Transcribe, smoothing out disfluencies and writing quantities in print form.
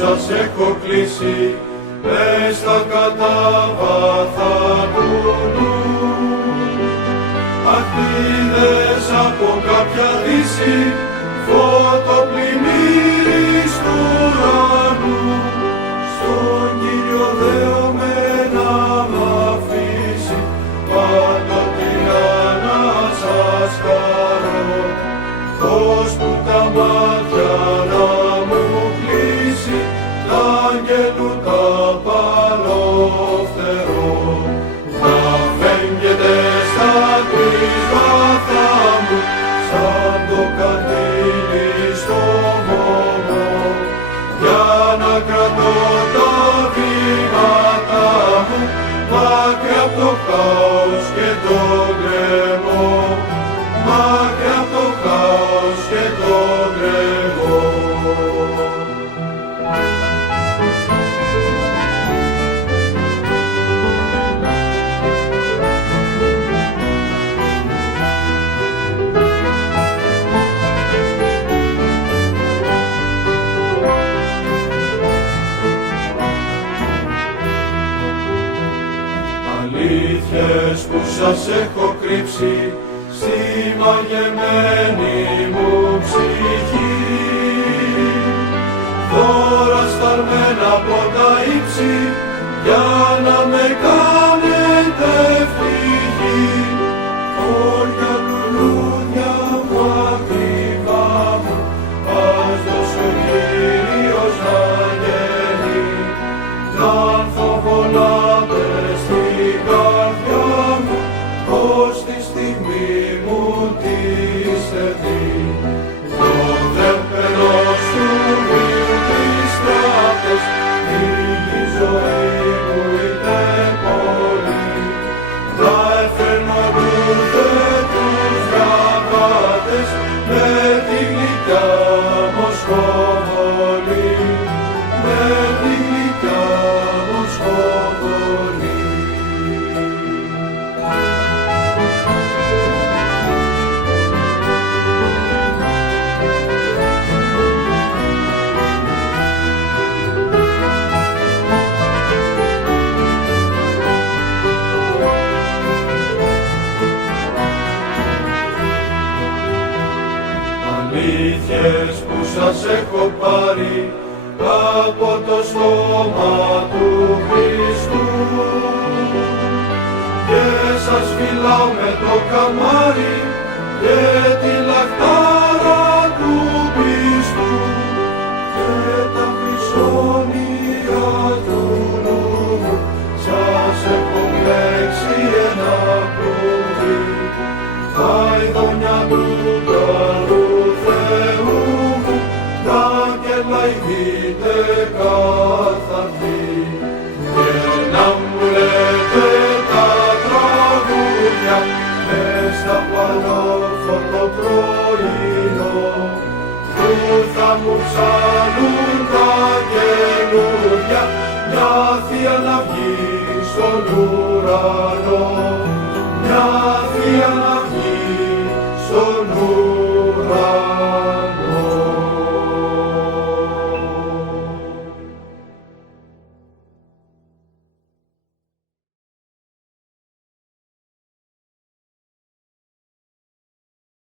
σας έχω κλείσει μες στα κατάβαθα του νου. Αχτίδες από κάποια δύση, φωτοπλημμύρης του ουρανού, στον Κύριο δεωμένα μ' αφήσει, παντοτινά να σας χαρώ, ώσπου τα μάτια να μου κλείσει, τ' άγγελου τα παλαιοφτερό. Να φέγγετε στα τρεις βαθά μου, σαν το καντήλι στο βωμό, για να κρατώ τα βήματα μου, μακριά απ' το χάος και το γκρεμό, μακριά απ' το χάος και το γκρεμό. Αλήθειες που σας έχω κρύψει στη μαγεμένη μου ψυχή, δώρα σταλμένα από τα ύψη, για να με κάνετε ευτυχή. Όρια λουλούδια μου ακριβά μου, ας δώσει ο Κύριος να γεννεί, να ανθοβολάτε στην καρδιά μου, ως τη στιγμή μου της εθνή. Τον δεύτερος του βίου της τράπτες, η ζωή μου είτε πολύ, θα έφερνω ούτε τους διαβάτες, με τη γλυκιά μοσχοβολή, με τη γλυκιά μοσχοβολή. Αλήθειες που σας έχω πάρει από το στόμα του Χριστού, και σας φυλάω με το καμάρι και τη λαχτάρα του πιστού, και τα χρυσόνια του νου μου σας έχω μπλέξει ένα κλουβί, τα ειδόνια του καλού Θεού μου, τα άγγελα ηγείται καθαρθεί, και να μου λέτε τα τραγούδια μες στα παλαιόφωτο πρωινό, που θα μου ψάλουν τα καινούργια, μια Θεία Ναυγή στον ουρανό, μια Θεία Ναυγή στον ουρανό.